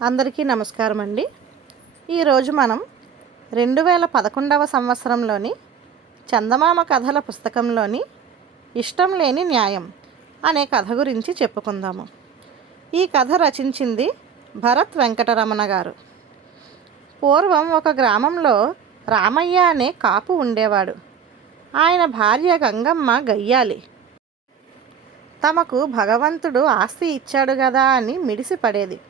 అందరికీ నమస్కారం అండి. ఈరోజు మనం 2011వ సంవత్సరంలోని చందమామ కథల పుస్తకంలోని ఇష్టం లేని న్యాయం అనే కథ గురించి చెప్పుకుందాము. ఈ కథ రచించింది భరత్ వెంకటరమణ గారు. పూర్వం ఒక గ్రామంలో రామయ్య అనే కాపు ఉండేవాడు. ఆయన భార్య గంగమ్మ గయ్యాలి. తమకు భగవంతుడు ఆస్తి ఇచ్చాడు కదా అని మిడిసిపడేది.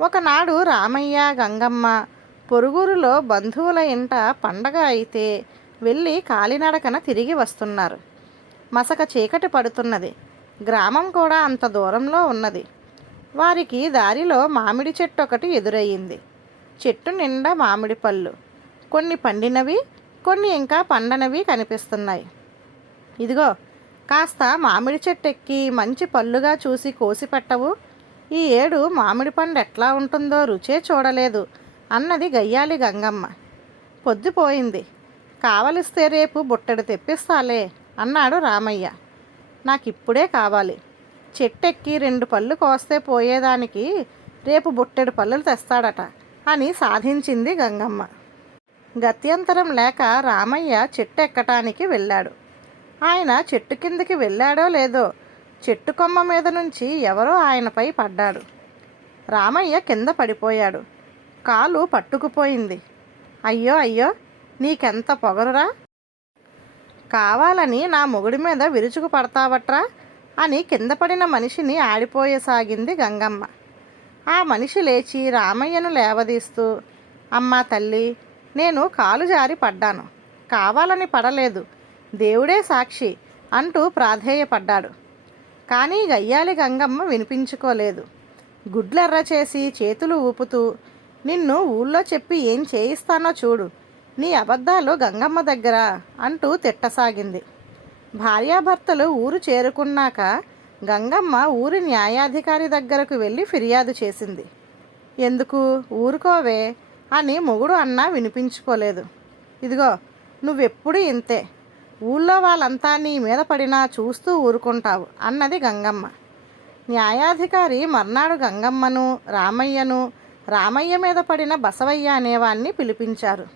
ఒకనాడు రామయ్య గంగమ్మ పొరుగురులో బంధువుల ఇంట పండగ అయితే వెళ్ళి కాలినడకన తిరిగి వస్తున్నారు. మసక చీకటి పడుతున్నది. గ్రామం కూడా అంత దూరంలో ఉన్నది. వారికి దారిలో మామిడి చెట్టు ఒకటి ఎదురయ్యింది. చెట్టు నిండా మామిడి పళ్ళు, కొన్ని పండినవి, కొన్ని ఇంకా పండనవి కనిపిస్తున్నాయి. ఇదిగో, కాస్త మామిడి చెట్టు ఎక్కి మంచి పళ్ళుగా చూసి కోసి పెట్టవు? ఈ ఏడు మామిడి పండు ఎట్లా ఉంటుందో రుచే చూడలేదు అన్నది గయ్యాలి గంగమ్మ. పొద్దుపోయింది, కావలిస్తే రేపు బుట్టెడు తెప్పిస్తాలే అన్నాడు రామయ్య. నాకిప్పుడే కావాలి. చెట్టెక్కి 2 పళ్ళు కోస్తే పోయేదానికి రేపు బుట్టెడు పళ్ళులు తెస్తాడట అని సాధించింది గంగమ్మ. గత్యంతరం లేక రామయ్య చెట్టు ఎక్కటానికి వెళ్ళాడు. ఆయన చెట్టు కిందకి వెళ్ళాడో లేదో చెట్టు కొమ్మ మీద నుంచి ఎవరో ఆయనపై పడ్డాడు. రామయ్య కింద పడిపోయాడు. కాలు పట్టుకుపోయింది. అయ్యో అయ్యో, నీకెంత పొగరురా! కావాలని నా మొగుడి మీద విరుచుకు పడతావట్రా అని కింద పడిన మనిషిని ఆడిపోయసాగింది గంగమ్మ. ఆ మనిషి లేచి రామయ్యను లేవదీస్తూ, అమ్మా తల్లి, నేను కాలు జారి పడ్డాను, కావాలని పడలేదు, దేవుడే సాక్షి అంటూ ప్రాధేయపడ్డాడు. కానీ గయ్యాలి గంగమ్మ వినిపించుకోలేదు. గుడ్లెర్ర చేసి చేతులు ఊపుతూ, నిన్ను ఊళ్ళో చెప్పి ఏం చేయిస్తానో చూడు, నీ అబద్ధాలు గంగమ్మ దగ్గర అంటూ తిట్టసాగింది. భార్యాభర్తలు ఊరు చేరుకున్నాక గంగమ్మ ఊరి న్యాయాధికారి దగ్గరకు వెళ్ళి ఫిర్యాదు చేసింది. ఎందుకు, ఊరుకోవే అని మొగుడు అన్నా వినిపించుకోలేదు. ఇదిగో, నువ్వెప్పుడు ఇంతే, ఊళ్ళో వాళ్ళంతా నీ మీద పడినా చూస్తూ ఊరుకుంటావు అన్నది గంగమ్మ. న్యాయాధికారి మర్నాడు గంగమ్మను, రామయ్యను, రామయ్య మీద పడిన బసవయ్య అనేవాన్ని పిలిపించారు.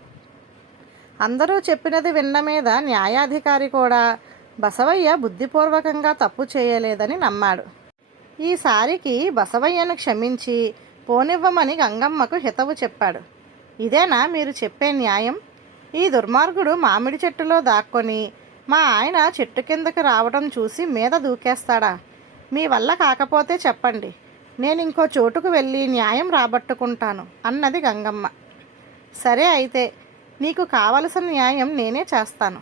అందరూ చెప్పినది విన్న మీద న్యాయాధికారి కూడా బసవయ్య బుద్ధిపూర్వకంగా తప్పు చేయలేదని నమ్మాడు. ఈసారికి బసవయ్యను క్షమించి పోనివ్వమని గంగమ్మకు హితవు చెప్పాడు. ఇదేనా మీరు చెప్పే న్యాయం? ఈ దుర్మార్గుడు మామిడి చెట్టులో దాక్కొని మా ఆయన చెట్టు కిందకి రావడం చూసి మీద దూకేస్తాడా? మీ వల్ల కాకపోతే చెప్పండి, నేను ఇంకో చోటుకు వెళ్ళి న్యాయం రాబట్టుకుంటాను అన్నది గంగమ్మ. సరే అయితే, నీకు కావలసిన న్యాయం నేనే చేస్తాను.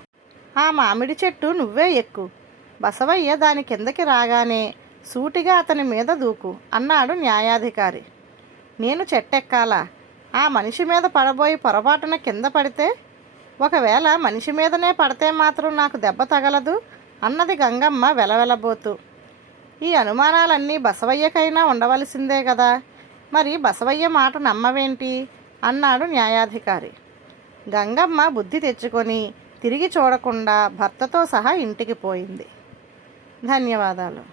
ఆ మామిడి చెట్టు నువ్వే ఎక్కు. బసవయ్య దాని కిందకి రాగానే సూటిగా అతని మీద దూకు అన్నాడు న్యాయాధికారి. నేను చెట్టెక్కాలా? ఆ మనిషి మీద పడబోయి పొరపాటున కింద పడితే? ఒకవేళ మనిషి మీదనే పడితే మాత్రం నాకు దెబ్బ తగలదు అన్నది గంగమ్మ వెలవెలబోతూ. ఈ అనుమానాలన్నీ బసవయ్యకైనా ఉండవలసిందే కదా, మరి బసవయ్య మాట నమ్మవేంటి అన్నాడు న్యాయాధికారి. గంగమ్మ బుద్ధి తెచ్చుకొని తిరిగి చూడకుండా భర్తతో సహా ఇంటికి పోయింది. ధన్యవాదాలు.